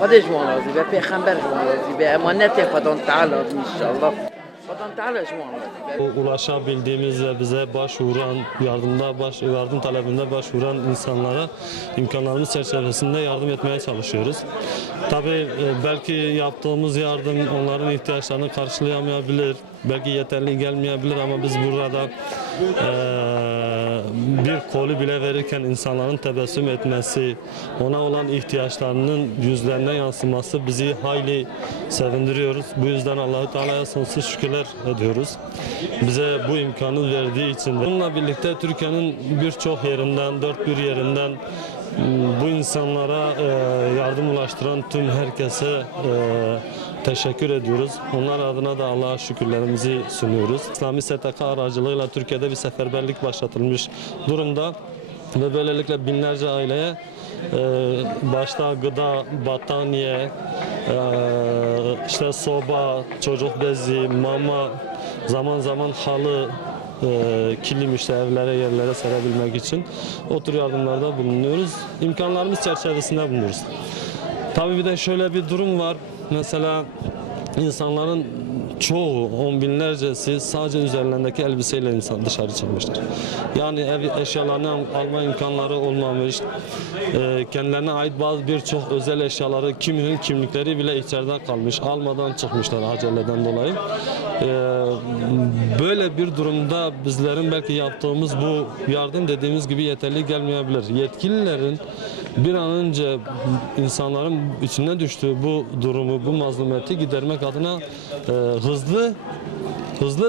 فدي جوان لازم يبقى پیغمبر جوان لازم يبقى emanet خدان تعالى لازم inşallah. Khuddan Teala jwan lazım. Ulaşabildiğimiz ve bize başvuran, yardım talebinde başvuran insanlara imkanlarımız çerçevesinde yardım etmeye çalışıyoruz. Tabii belki yaptığımız yardım onların ihtiyaçlarını karşılayamayabilir, belki yeterli gelmeyebilir ama biz burada bir kolu bile verirken insanların tebessüm etmesi, ona olan ihtiyaçlarının yüzlerine yansıması bizi hayli sevindiriyoruz. Bu yüzden Allah-u Teala'ya sonsuz şükürler ediyoruz. Bize bu imkanı verdiği için. Bununla birlikte Türkiye'nin birçok yerinden, dört bir yerinden bu insanlara yardım ulaştıran tüm herkese teşekkür ediyoruz. Onlar adına da Allah'a şükürlerimizi sunuyoruz. İslami STK aracılığıyla Türkiye'de bir seferberlik başlatılmış durumda ve böylelikle binlerce aileye başta gıda, battaniye, işte soba, çocuk bezi, mama, zaman zaman halı, kilim işte evlere yerlere serebilmek için o tür yardımlarda bulunuyoruz. İmkanlarımız çerçevesinde bulunuyoruz. Tabii bir de şöyle bir durum var. Mesela insanların çoğu, on binlercesi sadece üzerlerindeki elbiseyle dışarı çıkmışlar. Yani ev eşyalarını alma imkanları olmamış, kendilerine ait birçok özel eşyaları, kiminin kimlikleri bile içeride kalmış, almadan çıkmışlar aceleden dolayı. Böyle bir durumda bizlerin belki yaptığımız bu yardım dediğimiz gibi yeterli gelmeyebilir. Yetkililerin bir an önce insanların içine düştüğü bu durumu, bu mazlumiyeti gidermek adına hızlı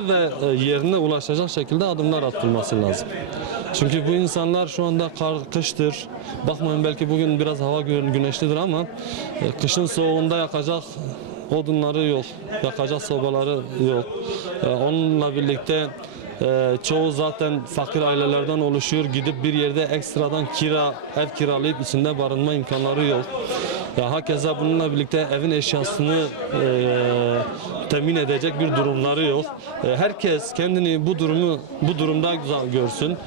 ve yerine ulaşacak şekilde adımlar atılması lazım. Çünkü bu insanlar şu anda kıştır. Bakmayın belki bugün biraz hava güneşlidir ama kışın soğuğunda yakacak odunları yok, yakacak sobaları yok. Onunla birlikte çoğu zaten fakir ailelerden oluşuyor. Gidip bir yerde ekstradan ev kiralayıp içinde barınma imkanları yok. Ya hakeza bununla birlikte evin eşyasını temin edecek bir durumları yok. Herkes kendini bu durumda görsün.